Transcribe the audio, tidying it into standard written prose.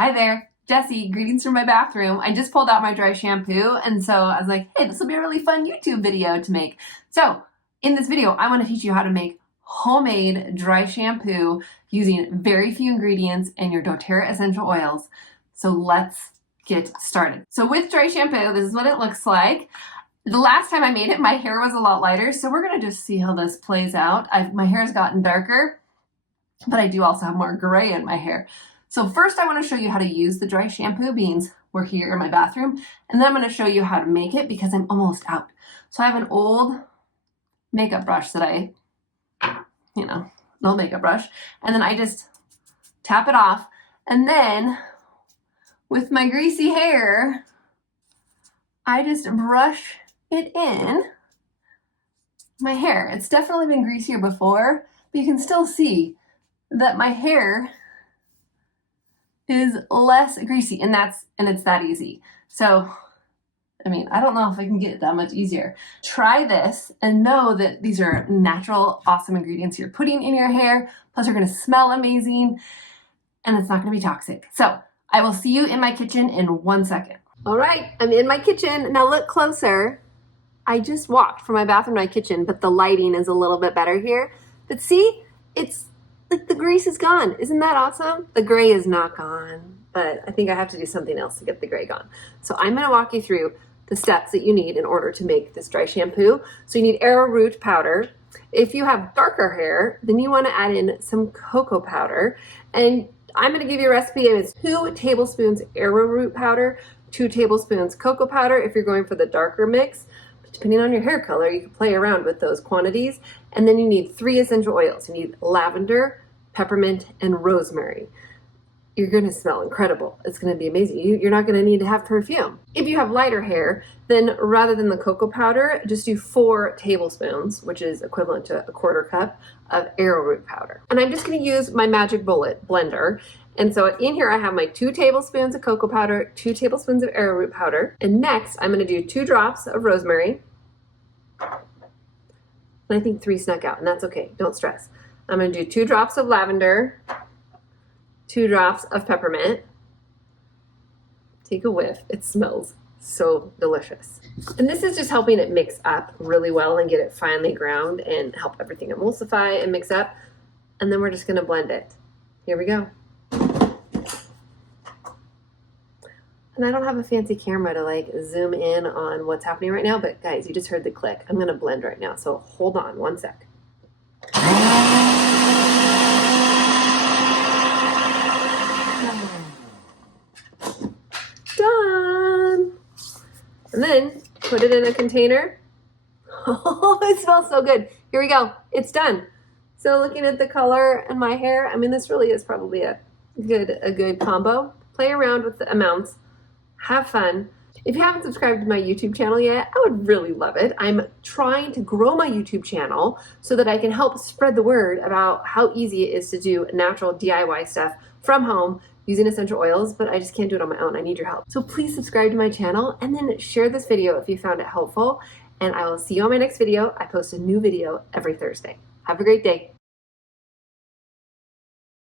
Hi there, Jessie, greetings from my bathroom. I just pulled out my dry shampoo, and so I was like, hey, this will be a really fun YouTube video to make. So in this video, I want to teach you how to make homemade dry shampoo using very few ingredients and your doTERRA essential oils. So let's get started. So with dry shampoo, this is what it looks like. The last time I made it, my hair was a lot lighter, so we're gonna just see how this plays out. My hair's gotten darker, but I do also have more gray in my hair. So first I want to show you how to use the dry shampoo, being we're here in my bathroom, and then I'm going to show you how to make it because I'm almost out. So I have an old makeup brush that an old makeup brush, and then I just tap it off, and then with my greasy hair, I just brush it in my hair. It's definitely been greasier before, but you can still see that my hair is less greasy, and it's that easy. So, I mean, I don't know if I can get it that much easier. Try this and know that these are natural, awesome ingredients you're putting in your hair, plus you're gonna smell amazing, and it's not gonna be toxic. So, I will see you in my kitchen in 1 second. All right, I'm in my kitchen. Now look closer. I just walked from my bathroom to my kitchen, but the lighting is a little bit better here. But see, it's like the grease is gone. Isn't that awesome? The gray is not gone, but I think I have to do something else to get the gray gone. So I'm gonna walk you through the steps that you need in order to make this dry shampoo. So you need arrowroot powder. If you have darker hair, then you wanna add in some cocoa powder. And I'm gonna give you a recipe. It's 2 tablespoons arrowroot powder, 2 tablespoons cocoa powder if you're going for the darker mix. Depending on your hair color, you can play around with those quantities. And then you need 3 essential oils. You need lavender, peppermint, and rosemary. You're gonna smell incredible. It's gonna be amazing. You're not gonna need to have perfume. If you have lighter hair, then rather than the cocoa powder, just do 4 tablespoons, which is equivalent to a 1/4 cup of arrowroot powder. And I'm just gonna use my Magic Bullet blender. And so in here I have my 2 tablespoons of cocoa powder, 2 tablespoons of arrowroot powder. And next I'm gonna do 2 drops of rosemary. And I think 3 snuck out, and that's okay, don't stress. I'm gonna do 2 drops of lavender, 2 drops of peppermint. Take a whiff, it smells so delicious. And this is just helping it mix up really well and get it finely ground and help everything emulsify and mix up. And then we're just gonna blend it. Here we go. And I don't have a fancy camera to like zoom in on what's happening right now, but guys, you just heard the click. I'm gonna blend right now, so hold on 1 sec. Done! And then put it in a container. Oh, it smells so good. Here we go, it's done. So looking at the color and my hair, I mean, this really is probably a good combo. Play around with the amounts. Have fun. If you haven't subscribed to my YouTube channel yet, I would really love it. I'm trying to grow my YouTube channel so that I can help spread the word about how easy it is to do natural DIY stuff from home using essential oils, but I just can't do it on my own. I need your help. So please subscribe to my channel and then share this video if you found it helpful. And I will see you on my next video. I post a new video every Thursday. Have a great day.